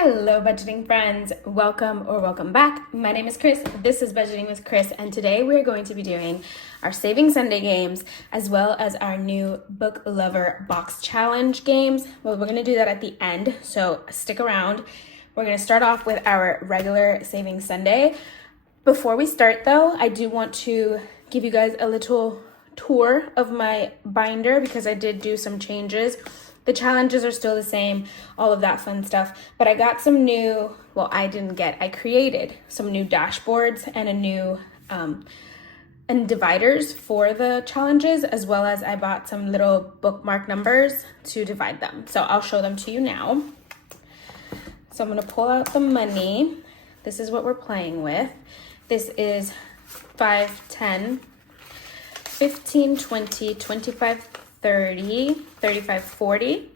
Hello budgeting friends, welcome or welcome back. My name is Chris, this is Budgeting with Chris, and today we're going to be doing our Saving Sunday games as well as our new Book Lover Box Challenge games. Well, we're going to do that at the end, so stick around. We're going to start off with our regular Saving Sunday. Before we start though, I do want to give you guys a little tour of my binder because I did do some changes. The challenges are still the same, all of that fun stuff, but I got some new, I created some new dashboards and a new, and dividers for the challenges, as well as I bought some little bookmark numbers to divide them. So I'll show them to you now. So I'm gonna pull out the money. This is what we're playing with. This is 5, 10, 15, 20, 25, 30, 35, 40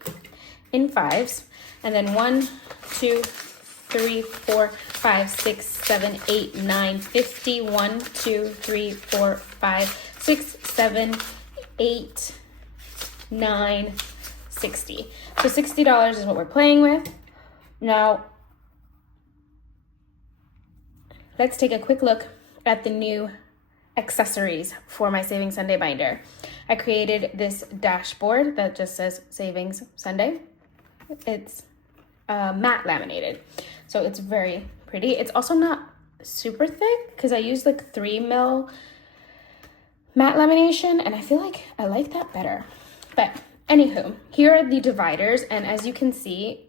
in fives, and then 1, 2, 3, 4, 5, 6, 7, 8, 9, 50, 1, 2, 3, 4, 5, 6, 7, 8, 9, 60. So $60 is what we're playing with. Now, let's take a quick look at the new accessories for my Savings Sunday binder. I created this dashboard that just says Savings Sunday. It's matte laminated, so it's very pretty. It's also not super thick because I used like 3 mil matte lamination, and I feel like I like that better. But anywho, here are the dividers, and as you can see,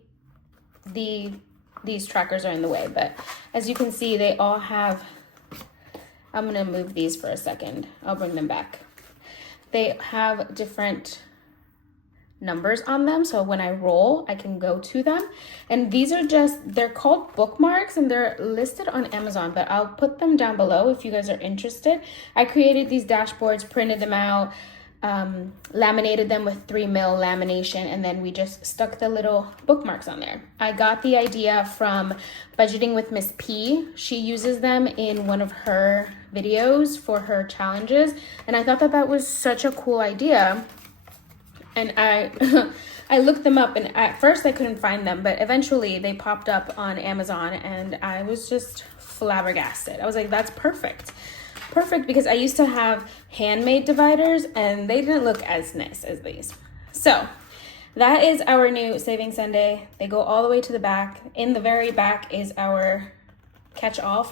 these trackers are in the way, but as you can see, they all have, I'm gonna move these for a second. I'll bring them back. They have different numbers on them, so when I roll, I can go to them. And these are they're called bookmarks, and they're listed on Amazon, but I'll put them down below if you guys are interested. I created these dashboards, printed them out, laminated them with 3 mil lamination, and then we just stuck the little bookmarks on there. I got the idea from Budgeting with Miss P. She uses them in one of her videos for her challenges, and I thought that was such a cool idea. And I I looked them up, and at first I couldn't find them, but eventually they popped up on Amazon, and I was just flabbergasted. I was like, that's perfect. Perfect, because I used to have handmade dividers and they didn't look as nice as these. So that is our new Saving Sunday. They go all the way to the back. In the very back is our catch-all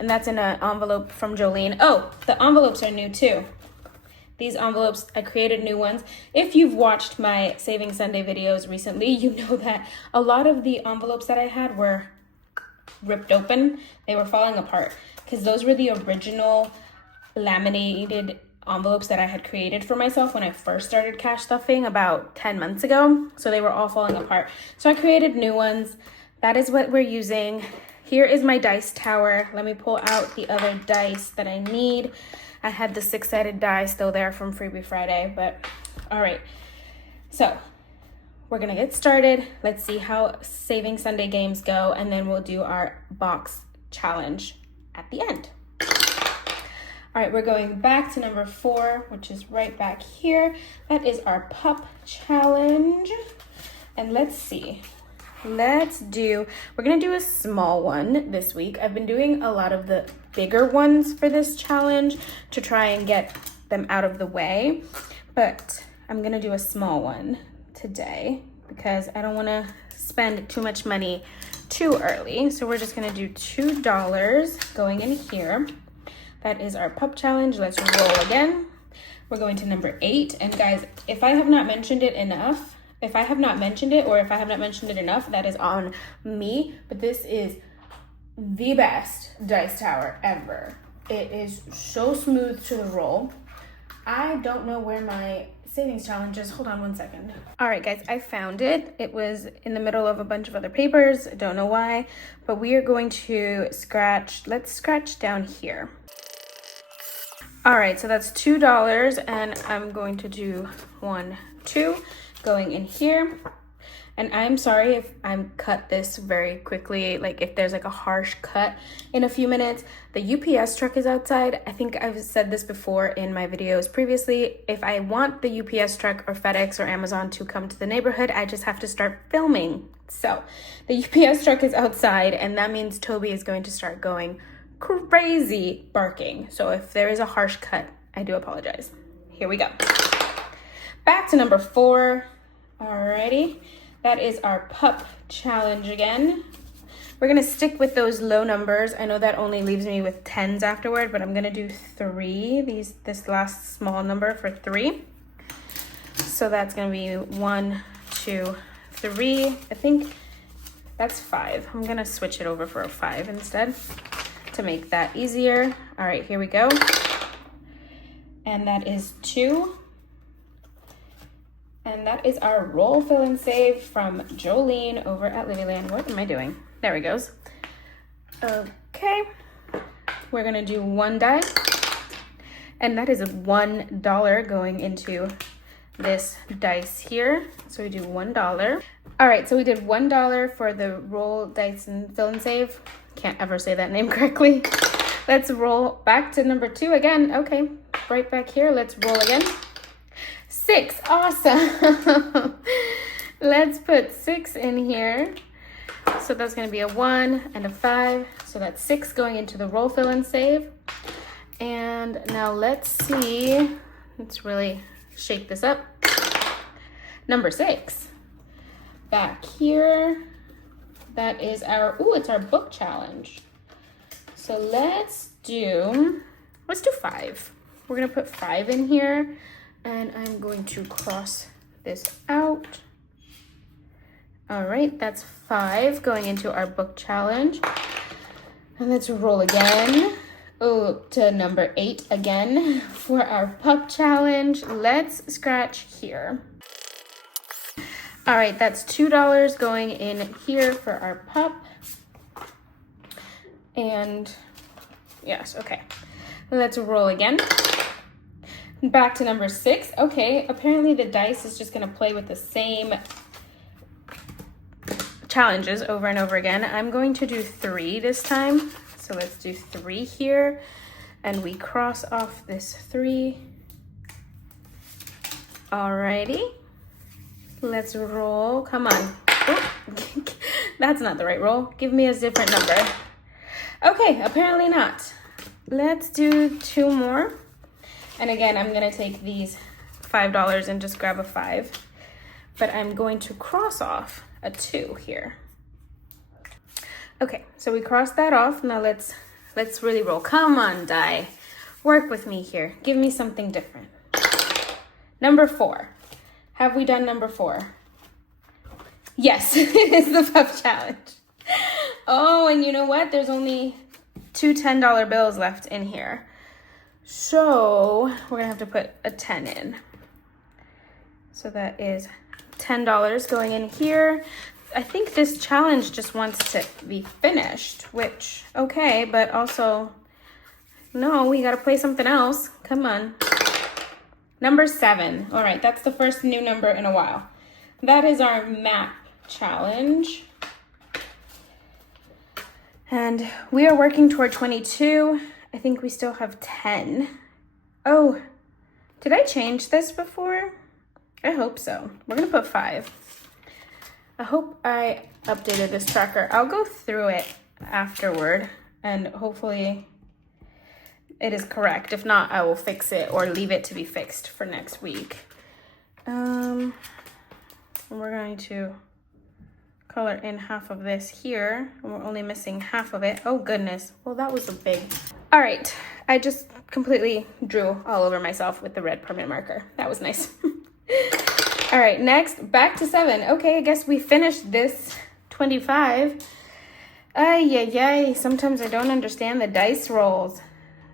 and that's in an envelope from Jolene. Oh, the envelopes are new too. These envelopes, I created new ones. If you've watched my Saving Sunday videos recently, you know that a lot of the envelopes that I had were ripped open. They were falling apart because those were the original laminated envelopes that I had created for myself when I first started cash stuffing about 10 months ago. So they were all falling apart. So I created new ones. That is what we're using. Here is my dice tower. Let me pull out the other dice that I need. I had the 6-sided die still there from Freebie Friday, but all right. So we're gonna get started. Let's see how Saving Sunday games go, and then we'll do our box challenge at the end. All right, we're going back to number 4, which is right back here. That is our pup challenge. And let's see. We're gonna do a small one this week. I've been doing a lot of the bigger ones for this challenge to try and get them out of the way, but I'm gonna do a small one today because I don't wanna spend too much money too early. So we're just gonna do $2 going in here. That is our pup challenge. Let's roll again. We're going to number 8. And guys, if I have not mentioned it enough, or if I have not mentioned it enough, that is on me. But this is the best dice tower ever. It is so smooth to the roll. I don't know where my savings challenge is. Hold on one second. All right, guys, I found it. It was in the middle of a bunch of other papers. I don't know why, but we are going to scratch. Let's scratch down here. All right, so that's $2, and I'm going to do 1, 2 going in here. And I'm sorry if I'm cut this very quickly, like if there's like a harsh cut in a few minutes. The UPS truck is outside. I think I've said this before in my videos previously. If I want the UPS truck or FedEx or Amazon to come to the neighborhood, I just have to start filming. So the UPS truck is outside, and that means Toby is going to start going crazy barking. So if there is a harsh cut, I do apologize. Here we go. Back to number 4. Alrighty. That is our pup challenge again. We're gonna stick with those low numbers. I know that only leaves me with 10s afterward, but I'm gonna do 3, this last small number for 3. So that's gonna be 1, 2, 3. I think that's 5. I'm gonna switch it over for a 5 instead to make that easier. All right, here we go. And that is 2. And that is our roll, fill, and save from Jolene over at Lilyland. What am I doing? There it goes. Okay. We're going to do 1 die. And that is $1 going into this dice here. So we do $1. All right, so we did $1 for the roll, dice, and fill, and save. Can't ever say that name correctly. Let's roll back to number 2 again. Okay, right back here. Let's roll again. 6, awesome. Let's put 6 in here. So that's gonna be a 1 and a 5. So that's 6 going into the roll, fill, and save. And now let's see, let's really shake this up. Number 6, back here, that is our, it's our book challenge. So let's do 5. We're gonna put 5 in here. And I'm going to cross this out. All right, that's 5 going into our book challenge. And let's roll again. Oh, to number 8 again for our pup challenge. Let's scratch here. All right, that's $2 going in here for our pup. And yes, okay. Let's roll again. Back to number 6. Okay, apparently the dice is just gonna play with the same challenges over and over again. I'm going to do 3 this time. So let's do 3 here. And we cross off this 3. Alrighty. Let's roll. Come on. Oh, that's not the right roll. Give me a different number. Okay, apparently not. Let's do 2 more. And again, I'm gonna take these $5 and just grab a 5. But I'm going to cross off a 2 here. Okay, so we crossed that off. Now let's really roll. Come on, die. Work with me here. Give me something different. Number 4. Have we done number 4? Yes, it is the pup challenge. Oh, and you know what? There's only 2 $10 bills left in here. So we're gonna have to put a 10 in. So that is $10 going in here. I think this challenge just wants to be finished, which, okay, but also, no, we gotta play something else. Come on. Number 7. All right, that's the first new number in a while. That is our map challenge. And we are working toward 22. I think we still have 10. Oh, did I change this before? I hope so. We're gonna put 5. I hope I updated this tracker. I'll go through it afterward and hopefully it is correct. If not, I will fix it or leave it to be fixed for next week. We're going to color in half of this here, and we're only missing half of it. Oh goodness, well that was a big. All right, I just completely drew all over myself with the red permanent marker. That was nice. All right, next, back to 7. Okay, I guess we finished this 25. Ay, sometimes I don't understand the dice rolls.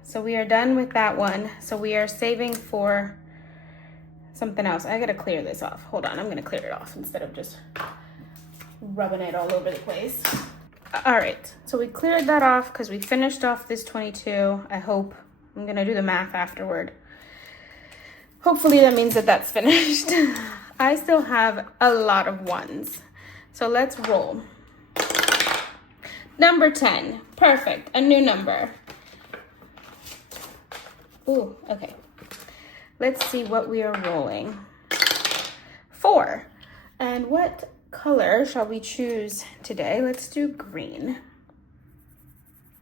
So we are done with that one. So we are saving for something else. I gotta clear this off. Hold on, I'm gonna clear it off instead of just rubbing it all over the place. All right, so we cleared that off because we finished off this 22. I hope. I'm gonna do the math afterward. Hopefully that means that that's finished. I still have a lot of 1s. So let's roll. Number 10. Perfect. A new number. Ooh, okay. Let's see what we are rolling. 4. And what color shall we choose today? Let's do green.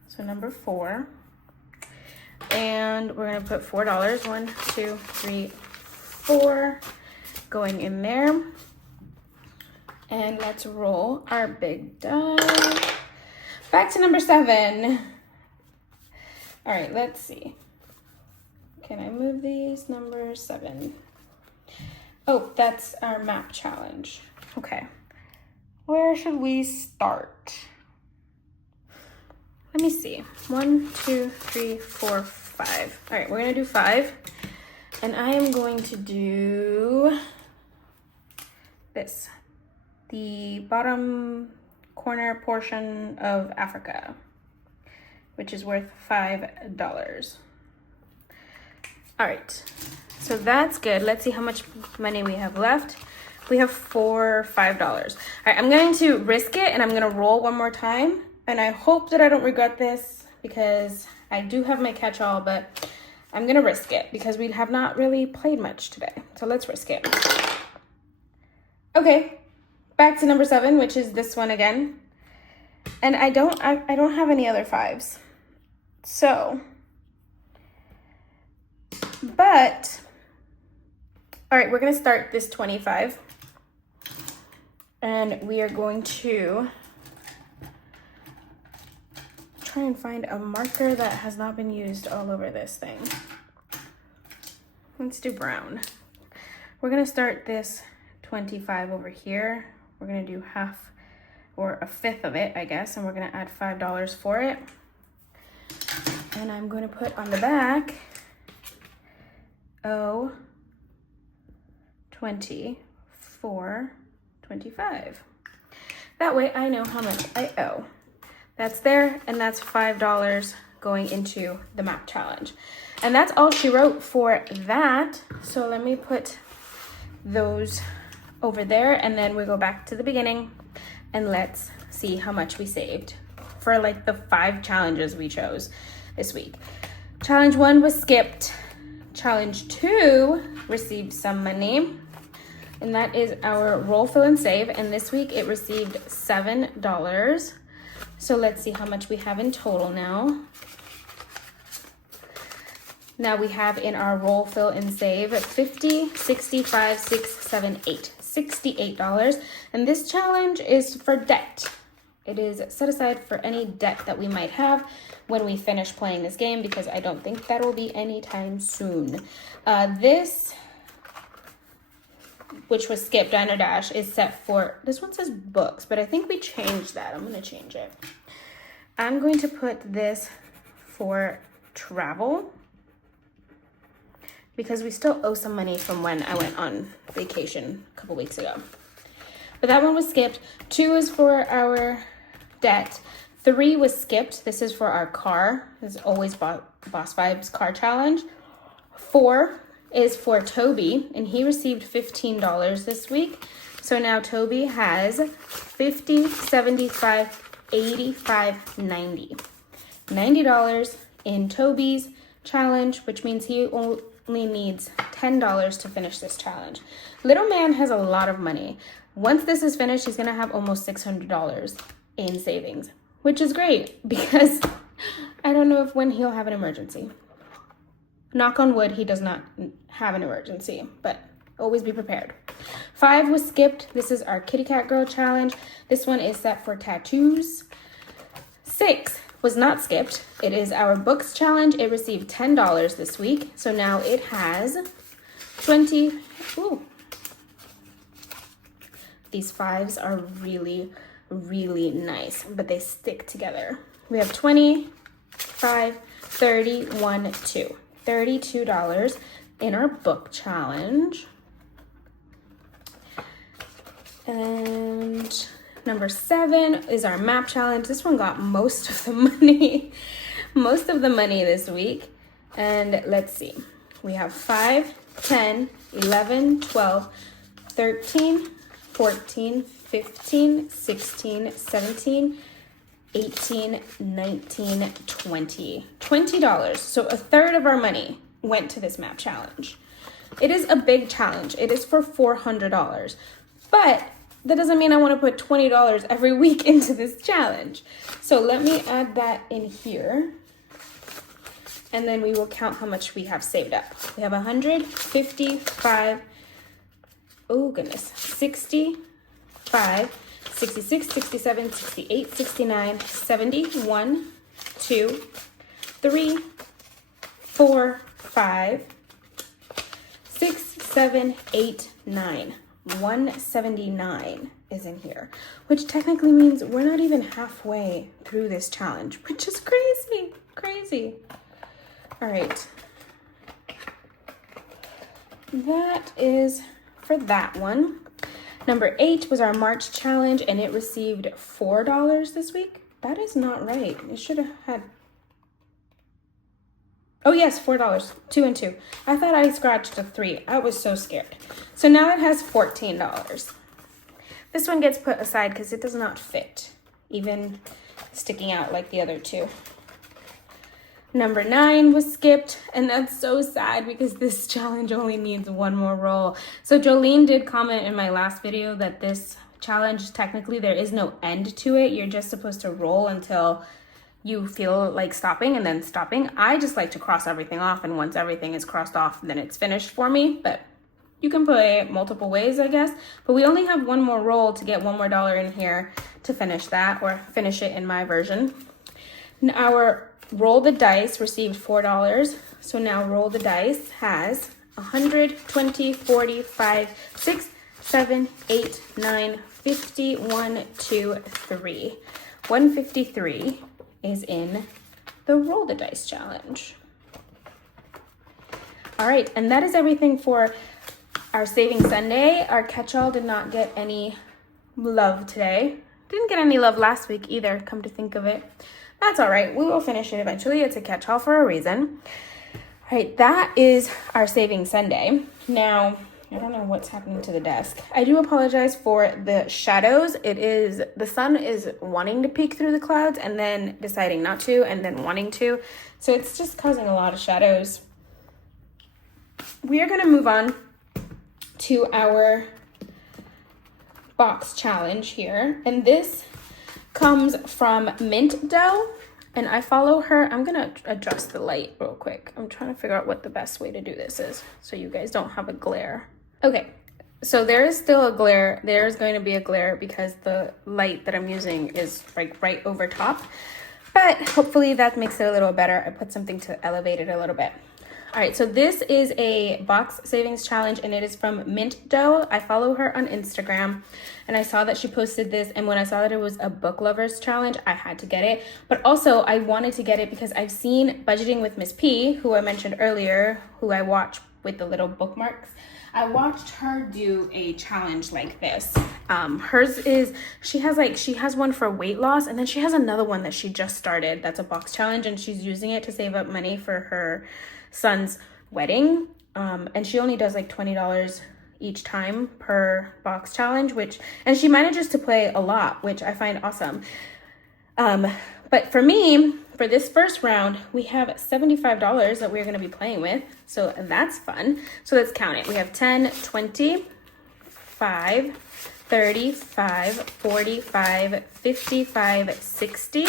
So number 4. And we're going to put $4. 1, 2, 3, 4 going in there. And let's roll our big die. Back to number 7. All right, let's see. Can I move these? Number 7. Oh, that's our map challenge. Okay. Where should we start? Let me see. 1, 2, 3, 4, 5. All right, we're gonna do 5. And I am going to do this. The bottom corner portion of Africa, which is worth $5. All right, so that's good. Let's see how much money we have left. We have $5. All right, I'm going to risk it and I'm gonna roll one more time. And I hope that I don't regret this because I do have my catch-all, but I'm gonna risk it because we have not really played much today. So let's risk it. Okay, back to number 7, which is this one again. And I don't have any other 5s. So, but, all right, we're gonna start this 25. And we are going to try and find a marker that has not been used all over this thing. Let's do brown. We're gonna start this 25 over here. We're gonna do half or a fifth of it, I guess, and we're gonna add $5 for it. And I'm gonna put on the back, 24, 25. That way I know how much I owe. That's there, and that's $5 going into the map challenge. And that's all she wrote for that. So let me put those over there, and then we go back to the beginning, and let's see how much we saved for like the 5 challenges we chose this week. Challenge 1 was skipped. Challenge 2 received some money, and that is our roll, fill, and save. And this week it received $7. So let's see how much we have in total now. Now we have in our roll, fill, and save 50, 65, 6, 7, 8. $68. And this challenge is for debt. It is set aside for any debt that we might have when we finish playing this game, because I don't think that will be anytime soon. This, which was skipped, Diner Dash, is set for, this one says books, but I think we changed that. I'm gonna change it. I'm going to put this for travel, because we still owe some money from when I went on vacation a couple weeks ago. But that one was skipped. 2 is for our debt. 3 was skipped. This is for our car. This is always Boss Vibes car challenge. 4 is for Toby, and he received $15 this week. So now Toby has 50, 75, 85, 90. $90 in Toby's challenge, which means he only needs $10 to finish this challenge. Little man has a lot of money. Once this is finished, he's gonna have almost $600 in savings, which is great because I don't know when he'll have an emergency. Knock on wood, he does not have an emergency, but always be prepared. 5 was skipped. This is our Kitty Cat Girl challenge. This one is set for tattoos. 6 was not skipped. It is our books challenge. It received $10 this week. So now it has 20. Ooh. These 5s are really, really nice, but they stick together. We have 20, 5, 30, 1, 2. $32 in our book challenge. And number 7 is our map challenge. This one got most of the money, this week. And let's see, we have 5, 10, 11, 12, 13, 14, 15, 16, 17, 18, 19, 20. $20. So a third of our money went to this map challenge. It is a big challenge. It is for $400. But that doesn't mean I want to put $20 every week into this challenge. So let me add that in here. And then we will count how much we have saved up. We have 155, oh goodness, 65, 66, 67, 68, 69, 70, 1, 2, 3, 4, 5, 6, 7, 8, 9. 179 is in here, which technically means we're not even halfway through this challenge, which is crazy. All right, that is for that one. Number 8 was our March challenge, and it received $4 this week. That is not right. It should have had, oh yes, $4, 2 and 2. I thought I scratched a 3. I was so scared. So now it has $14. This one gets put aside because it does not fit, even sticking out like the other two. Number 9 was skipped, and that's so sad because this challenge only needs one more roll. So Jolene did comment in my last video that this challenge, technically there is no end to it. You're just supposed to roll until you feel like stopping and then stopping. I just like to cross everything off, and once everything is crossed off, then it's finished for me. But you can play it multiple ways, I guess. But we only have one more roll to get one more dollar in here to finish that, or finish it in my version. Our roll the dice received $4. So now roll the dice has 100, 20, 40, 5, 6, 7, 8, 9, 50, 1, 2, 3. 153 is in the roll the dice challenge. All right, and that is everything for our Saving Sunday. Our catch-all did not get any love today. Didn't get any love last week either, come to think of it. That's all right. We will finish it eventually. It's a catch-all for a reason. All right, that is our Saving Sunday. Now, I don't know what's happening to the desk. I do apologize for the shadows. The sun is wanting to peek through the clouds and then deciding not to and then wanting to. So it's just causing a lot of shadows. We are going to move on to our box challenge here. And this comes from Mint Dough, and I follow her. I'm gonna adjust the light real quick. I'm trying to figure out what the best way to do this is so you guys don't have a glare. Okay, so there is still a glare. There's going to be a glare because the light that I'm using is like right over top, but hopefully that makes it a little better. I put something to elevate it a little bit. All right, so this is a box savings challenge, and it is from Mint Dough. I follow her on Instagram, and I saw that she posted this, and when I saw that it was a book lovers challenge, I had to get it. But also, I wanted to get it because I've seen Budgeting with Miss P, who I mentioned earlier, who I watch with the little bookmarks. I watched her do a challenge like this. Hers is, she has one for weight loss, and then she has another one that she just started that's a box challenge, and she's using it to save up money for her son's wedding, and she only does like $20 each time per box challenge, and she manages to play a lot, which I find awesome. But for me, for this first round, we have $75 that we're going to be playing with, so that's fun. So let's count it. We have 10, 20, 5, 35, 45, 55, 60,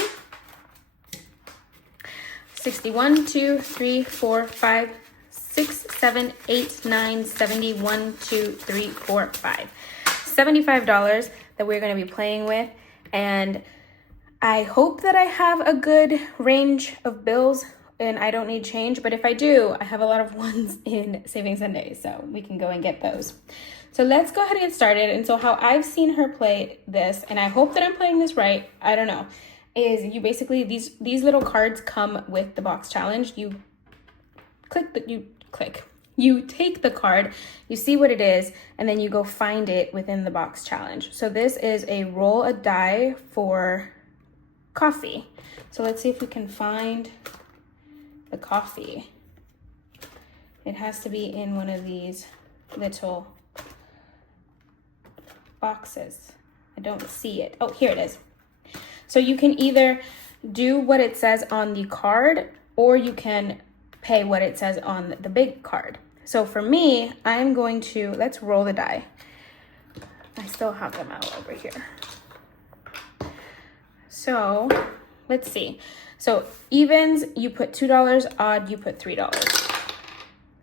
61, 2, 3, 4, 5, 6, 7, 8, 9, 70, 1, 2, 3, 4, 5. $75 that we're going to be playing with, and I hope that I have a good range of bills and I don't need change, but if I do, I have a lot of ones in Saving Sunday, so we can go and get those. So let's go ahead and get started. And so how I've seen her play this, and I hope that I'm playing this right, I don't know, is you basically, these little cards come with the box challenge. You take the card, you see what it is, and then you go find it within the box challenge. So this is a roll a die for coffee. So let's see if we can find the coffee. It has to be in one of these little boxes. I don't see it. Oh, here it is. So you can either do what it says on the card, or you can pay what it says on the big card. So for me, I'm going to, let's roll the die. I still have them out over here. So let's see. So evens, you put $2, odd, you put $3.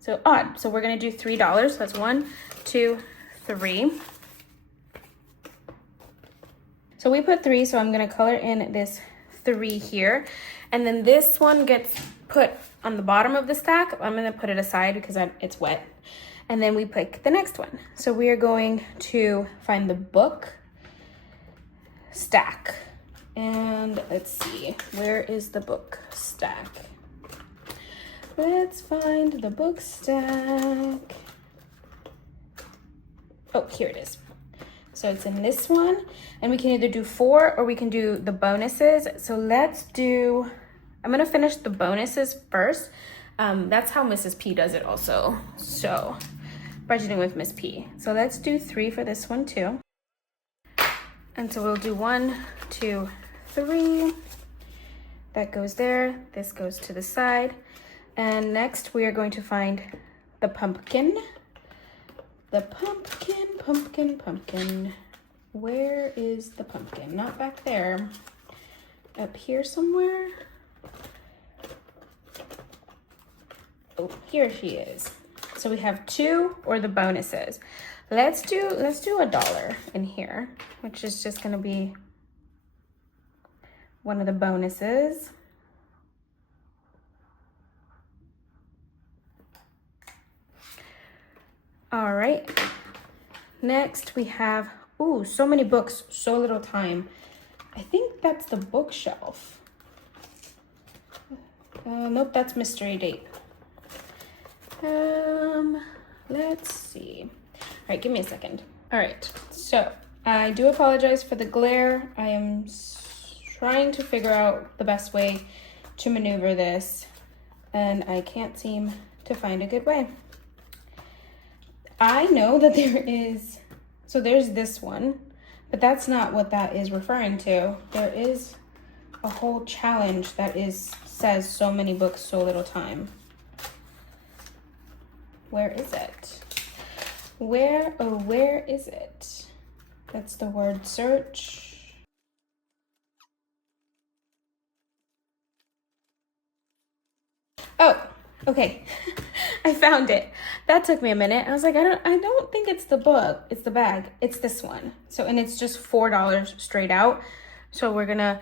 So odd, so we're gonna do $3. That's 1, 2, 3. So we put 3, so I'm gonna color in this 3 here. And then this one gets put on the bottom of the stack. I'm gonna put it aside because it's wet. And then we pick the next one. So we are going to find the book stack. And let's see, where is the book stack? Let's find the book stack. Oh, here it is. So it's in this one, and we can either do 4 or we can do the bonuses. So let's do, I'm gonna finish the bonuses first. That's how Mrs. P does it also. So budgeting with Miss P. So let's do 3 for this one too. And so we'll do 1, 2, 3. That goes there. This goes to the side. And next we are going to find the pumpkin. The pumpkin, pumpkin, pumpkin. Where is the pumpkin? Not back there. Up here somewhere. Oh, here she is. So we have 2 or the bonuses. Let's do $1 in here, which is just gonna be one of the bonuses. All right, next we have, ooh, so many books, so little time. I think that's the bookshelf. Nope, that's mystery date. Let's see. All right, give me a second. All right, so I do apologize for the glare. I am trying to figure out the best way to maneuver this, and I can't seem to find a good way. I know that there is, so there's this one, but that's not what that is referring to. There is a whole challenge that says so many books, so little time. Where is it? Where is it? That's the word search. Oh, okay. I found it. That took me a minute. I was like, I don't think it's the book. It's the bag. It's this one. So, and it's just $4 straight out. So we're gonna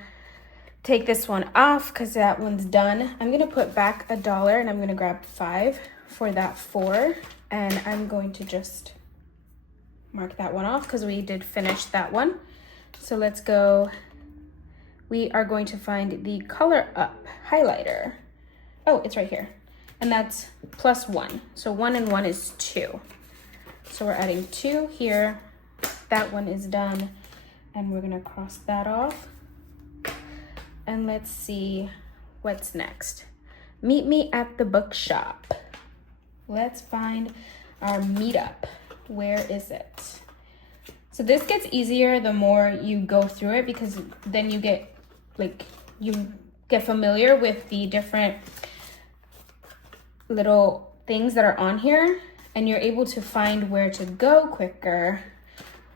take this one off because that one's done. I'm gonna put back $1 and I'm gonna grab 5 for that 4. And I'm going to just mark that one off because we did finish that one. So let's go. We are going to find the Color Up highlighter. Oh, it's right here. And that's +1. So 1 and 1 is 2. So we're adding 2 here. That one is done. And we're gonna cross that off. And let's see what's next. Meet me at the bookshop. Let's find our meetup. Where is it? So this gets easier the more you go through it, because then you get familiar with the different little things that are on here, and you're able to find where to go quicker.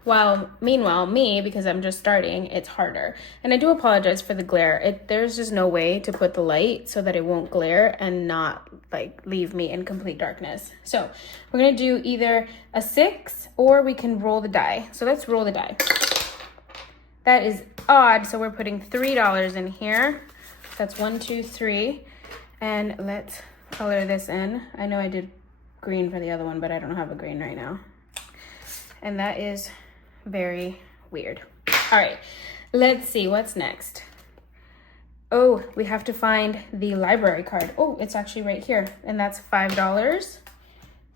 While meanwhile, me, because I'm just starting, it's harder. And I do apologize for the glare. There's just no way to put the light so that it won't glare and not like leave me in complete darkness. So we're gonna do either a 6 or we can roll the die. So let's roll the die. That is odd, so we're putting $3 in here. That's 1, 2, 3. And let's color this in. I know I did green for the other one, but I don't have a green right now. And that is very weird. All right, let's see what's next. Oh, we have to find the library card. Oh, it's actually right here, and that's $5.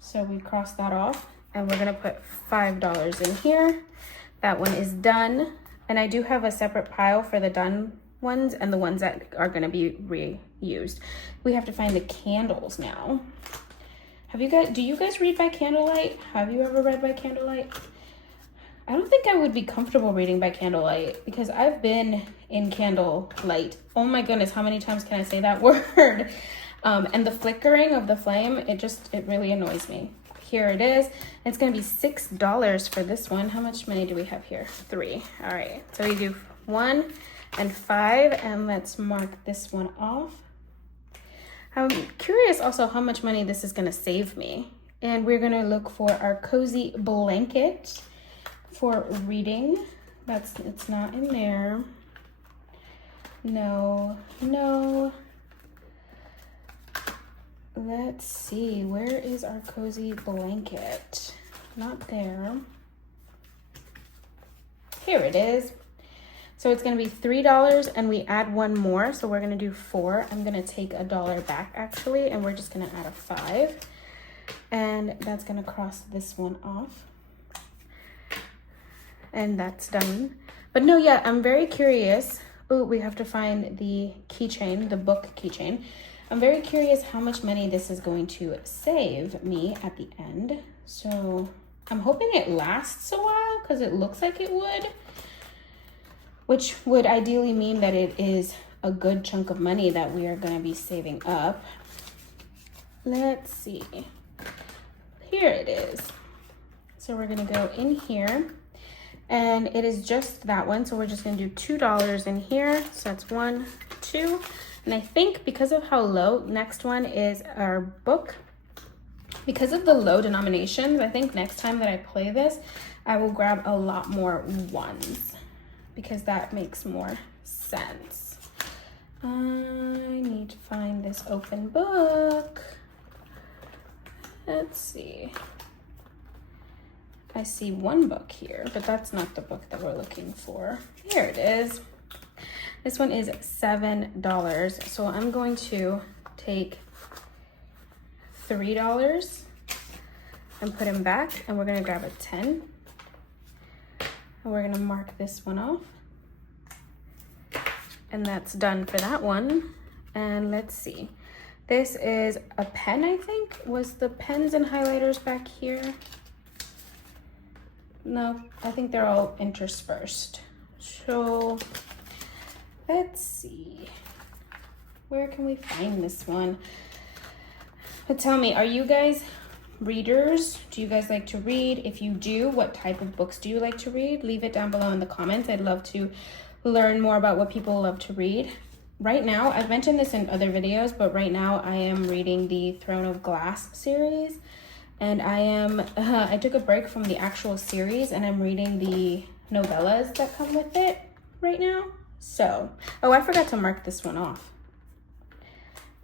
So we cross that off, and we're gonna put $5 in here. That one is done, and I do have a separate pile for the done ones and the ones that are gonna be reused. We have to find the candles now. Do you guys read by candlelight? Have you ever read by candlelight? I don't think I would be comfortable reading by candlelight because I've been in candlelight. Oh my goodness, how many times can I say that word? And the flickering of the flame, it really annoys me. Here it is. It's gonna be $6 for this one. How much money do we have here? 3. All right, so we do 1 and 5, and let's mark this one off. I'm curious also how much money this is gonna save me. And we're gonna look for our cozy blanket for reading. It's not in there. No. Let's see, where is our cozy blanket? Not there. Here it is. So it's gonna be $3 and we add 1 more, so we're gonna do 4. I'm gonna take $1 back actually, and we're just gonna add a 5. And that's gonna cross this one off. And that's done. But no, yeah, I'm very curious. Oh, we have to find the keychain, the book keychain. I'm very curious how much money this is going to save me at the end. So I'm hoping it lasts a while because it looks like it would, which would ideally mean that it is a good chunk of money that we are going to be saving up. Let's see. Here it is. So we're going to go in here. And it is just that one, so we're just gonna do $2 in here. So that's 1, 2. And I think because of how low, next one is our book. Because of the low denominations, I think next time that I play this, I will grab a lot more 1s because that makes more sense. I need to find this open book. Let's see. I see 1 book here, but that's not the book that we're looking for. Here it is. This one is $7. So I'm going to take $3 and put them back, and we're gonna grab a 10. And we're gonna mark this one off. And that's done for that one. And let's see. This is a pen, I think. Was the pens and highlighters back here? No, I think they're all interspersed. So let's see. Where can we find this one? But tell me, are you guys readers? Do you guys like to read? If you do, what type of books do you like to read? Leave it down below in the comments. I'd love to learn more about what people love to read. Right now, I've mentioned this in other videos, but right now I am reading the Throne of Glass series. And I took a break from the actual series and I'm reading the novellas that come with it right now. So, oh, I forgot to mark this one off.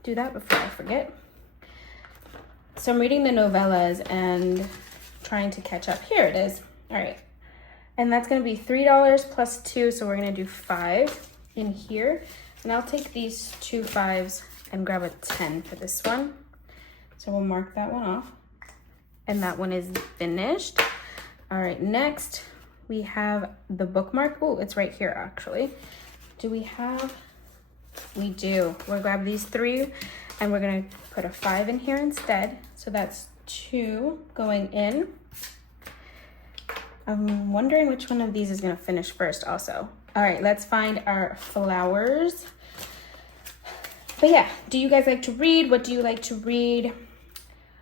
Do that before I forget. So I'm reading the novellas and trying to catch up. Here it is. All right. And that's gonna be $3 plus 2, so we're gonna do 5 in here. And I'll take these 2 5s and grab a 10 for this one. So we'll mark that one off. And that one is finished. All right, next we have the bookmark. Oh, it's right here actually. Do we have? We do. We'll grab these 3 and we're gonna put a 5 in here instead. So that's 2 going in. I'm wondering which one of these is gonna finish first also. All right, let's find our flowers. But yeah, do you guys like to read? What do you like to read?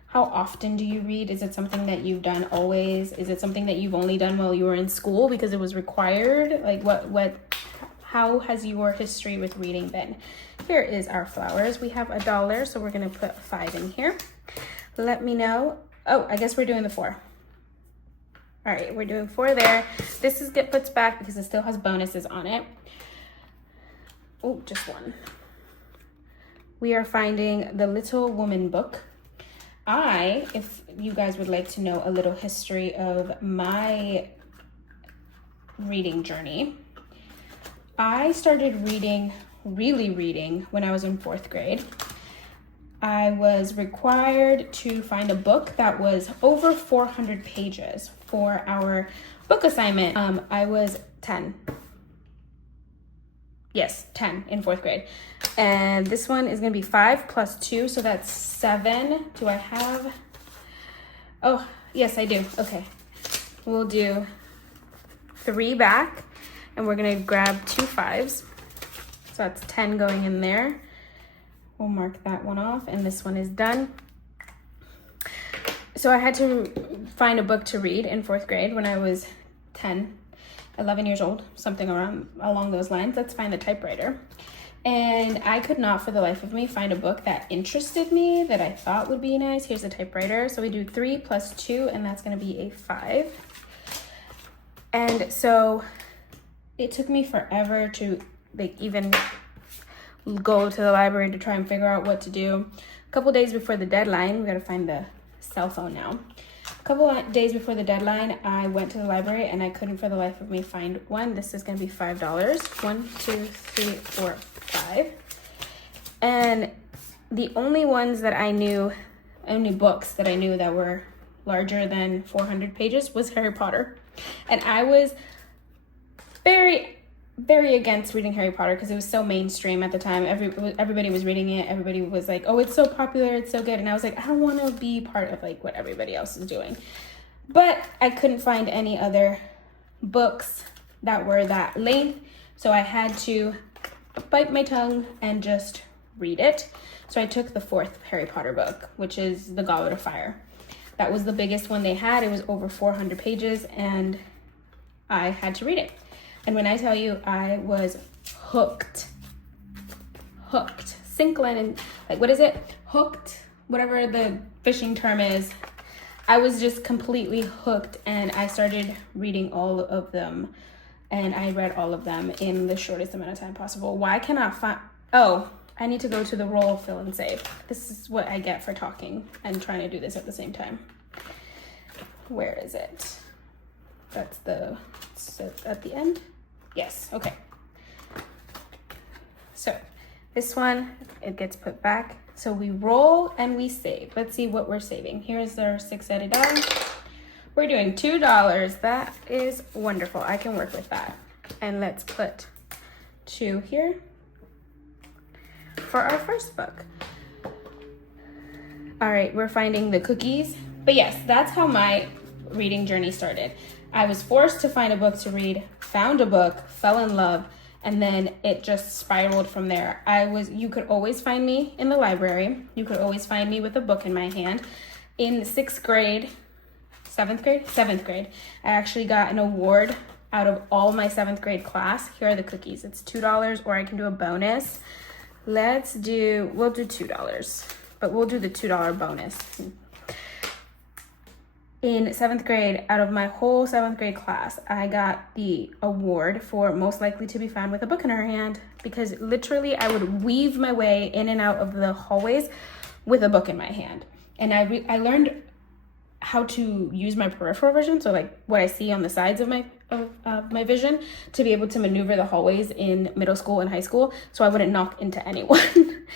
How often do you read? Is it something that you've done always? Is it something that you've only done while you were in school because it was required? Like how has your history with reading been? Here is our flowers. We have $1, so we're gonna put 5 in here. Let me know. Oh, I guess we're doing the 4. All right, we're doing 4 there. This is get puts back because it still has bonuses on it. Oh, just 1. We are finding the Little Woman book. If you guys would like to know a little history of my reading journey, I started really reading when I was in 4th grade. I was required to find a book that was over 400 pages for our book assignment. I was 10. Yes, 10 in 4th grade. And this one is gonna be 5 plus 2, so that's 7. Do I have? Oh, yes, I do. Okay, we'll do 3 back, and we're gonna grab 2 5s. So that's 10 going in there. We'll mark that one off, and this one is done. So I had to find a book to read in 4th grade when I was 11 years old, something along those lines. Let's find the typewriter. And I could not for the life of me find a book that interested me, that I thought would be nice. Here's the typewriter. So we do 3 plus 2, and that's gonna be a 5. And so it took me forever to even go to the library to try and figure out what to do. A couple days before the deadline, we gotta find the cell phone now. A couple of days before the deadline, I went to the library and I couldn't for the life of me find one. This is gonna be $5. 1, 2, 3, 4, 5. And the only ones that I knew, only books that I knew that were larger than 400 pages was Harry Potter. And I was very against reading Harry Potter because it was so mainstream at the time. Everybody was reading it. Everybody was like, oh, it's so popular, it's so good. And I was like, I don't want to be part of like what everybody else is doing. But I couldn't find any other books that were that length. So I had to bite my tongue and just read it. So I took the 4th Harry Potter book, which is The Goblet of Fire. That was the biggest one they had. It was over 400 pages, and I had to read it. And when I tell you, I was hooked, sink line, like, what is it? Hooked, whatever the fishing term is. I was just completely hooked, and I started reading all of them, and I read all of them in the shortest amount of time possible. Why cannot find, oh, I need to go to the roll, fill, and save. This is what I get for talking and trying to do this at the same time. Where is it? That's at the end. Yes, okay. So this one, it gets put back. So we roll and we save. Let's see what we're saving. Here's our 6-sided die. We're doing $2. That is wonderful. I can work with that. And let's put 2 here for our first book. All right, we're finding the cookies. But yes, that's how my reading journey started. I was forced to find a book to read, found a book, fell in love, and then it just spiraled from there. You could always find me in the library. You could always find me with a book in my hand. In 7th grade, I actually got an award out of all my 7th grade class. Here are the cookies. It's $2, or I can do a bonus. We'll do $2, but we'll do the $2 bonus. In 7th grade, out of my whole 7th grade class, I got the award for most likely to be found with a book in her hand, because literally I would weave my way in and out of the hallways with a book in my hand. And I learned how to use my peripheral vision, so like what I see on the sides of my vision, to be able to maneuver the hallways in middle school and high school, so I wouldn't knock into anyone.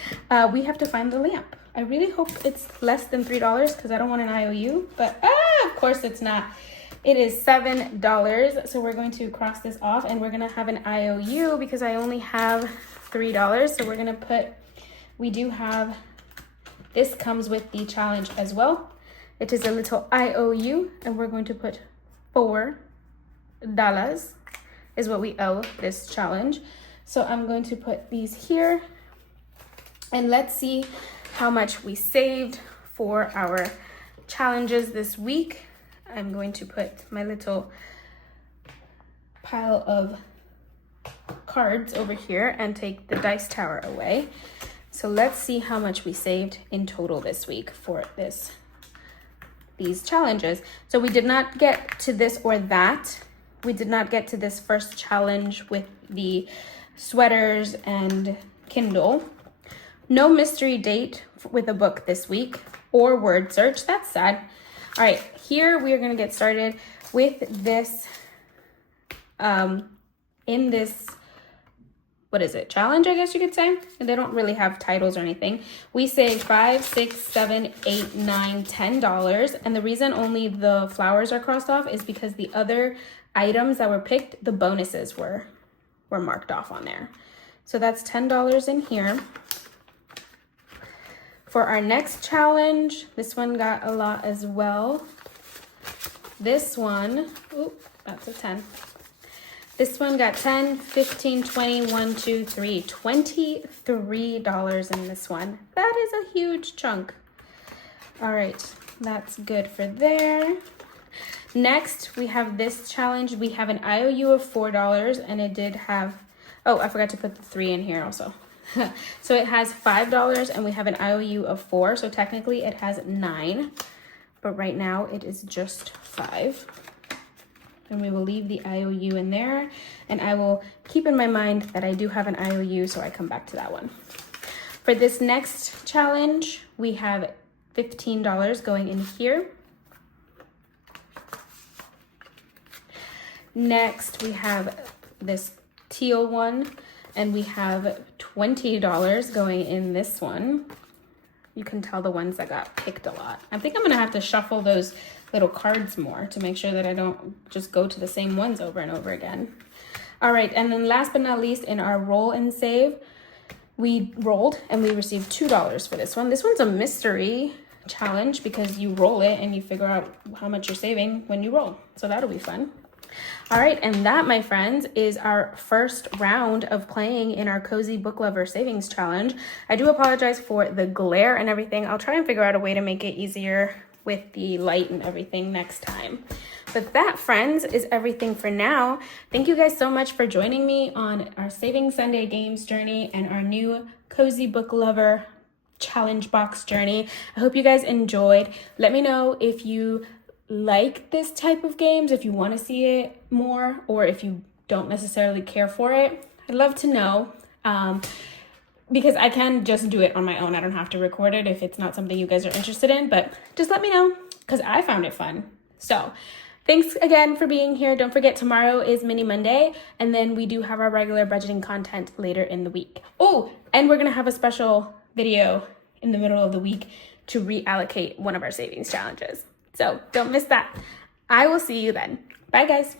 We have to find the lamp. I really hope it's less than $3 because I don't want an IOU, but of course it's not. It is $7, so we're going to cross this off, and we're gonna have an IOU because I only have $3. So we're gonna put, this comes with the challenge as well. It is a little IOU, and we're going to put $4 is what we owe this challenge. So I'm going to put these here, and let's see how much we saved for our challenges this week. I'm going to put my little pile of cards over here and take the dice tower away. So let's see how much we saved in total this week for these challenges. So we did not get to this or that. We did not get to this first challenge with the sweaters and Kindle. No mystery date with a book this week or word search. That's sad. All right, here we are going to get started with this, in this, what is it, challenge, I guess you could say. And they don't really have titles or anything. We saved $5, $6, $7, $8, $9, $10. And the reason only the flowers are crossed off is because the other items that were picked, the bonuses were marked off on there. So that's $10 in here. For our next challenge, this one got a lot as well. This one, that's a 10. This one got 10, 15, 20, 1, 2, 3, $23 in this one. That is a huge chunk. All right, that's good for there. Next, we have this challenge. We have an IOU of $4, and it did have, oh, I forgot to put the 3 in here also. So it has $5, and we have an IOU of 4, so technically it has 9, but right now it is just 5. And we will leave the IOU in there, and I will keep in my mind that I do have an IOU, so I come back to that one. For this next challenge, we have $15 going in here. Next, we have this teal one, and we have $20 going in this one. You can tell the ones that got picked a lot. I think I'm gonna have to shuffle those little cards more to make sure that I don't just go to the same ones over and over again. All right, and then last but not least, in our roll and save, we rolled and we received $2 for this one. This one's a mystery challenge because you roll it and you figure out how much you're saving when you roll. So that'll be fun. All right, and that, my friends, is our first round of playing in our Cozy Book Lover Savings Challenge. I do apologize for the glare and everything. I'll try and figure out a way to make it easier with the light and everything next time. But that, friends, is everything for now. Thank you guys so much for joining me on our Saving Sunday Games journey and our new Cozy Book Lover Challenge Box journey. I hope you guys enjoyed. Let me know if you like this type of games, if you want to see it more, or if you don't necessarily care for it. I'd love to know, because I can just do it on my own. I don't have to record it if it's not something you guys are interested in, but just let me know because I found it fun. So thanks again for being here. Don't forget, tomorrow is Mini Monday, and then we do have our regular budgeting content later in the week. Oh, and we're gonna have a special video in the middle of the week to reallocate one of our savings challenges. So don't miss that. I will see you then. Bye, guys.